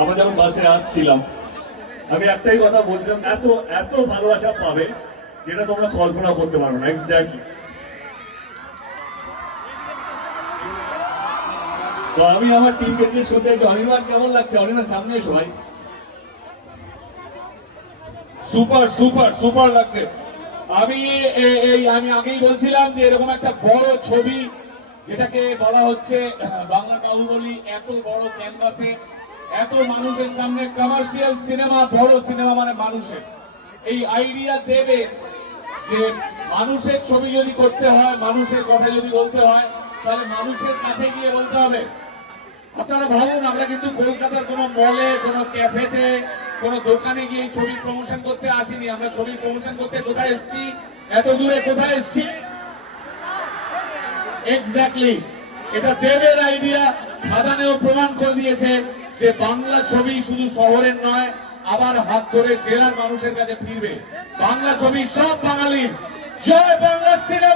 আমরা যখন বাসে আসছিলাম আমি একটাই কথা বলছিলাম, এত এত ভালোবাসা পাবে যেটা তোমরা কল্পনা করতে পারো না। এক্স্যাক্টলি। তো আমি আমার টিমকে জিজ্ঞেস করতে চাইছি, অনির্বাণ কেমন লাগছে? অনির্বাণ সামনে এসো ভাই। সুপার সুপার সুপার লাগছে। আমি আমি আগেই বলছিলাম যে এরকম একটা বড় ছবি, যেটাকে বলা হচ্ছে বাংলা বাহুবলী, এত বড় ক্যানভাসে এত মানুষের সামনে কমার্শিয়াল সিনেমা, বড় সিনেমা মানে মানুষের, এই আইডিয়া দেবে যে মানুষের ছবি যদি করতে হয়, মানুষের কথা যদি বলতে হয়, তাহলে মানুষের কাছে গিয়ে বলতে হবে। আপনারা ভাবুন, আমরা কিন্তু কলকাতার কোনো মলে, কোনো ক্যাফেতে, কোনো দোকানে গিয়ে ছবির প্রমোশন করতে আসিনি। আমরা ছবির প্রমোশন করতে কোথায় এসেছি? এত দূরে কোথায় এসেছি? এক্স্যাক্টলি। এটা দেবের আইডিয়া। খাদানেও প্রমাণ করে দিয়েছে যে বাংলা ছবি শুধু শহরের নয়, আবার হাত ধরে জেলার মানুষের কাছে ফিরবে। বাংলা ছবি সব বাঙালির। জয় বাংলা সিনেমা।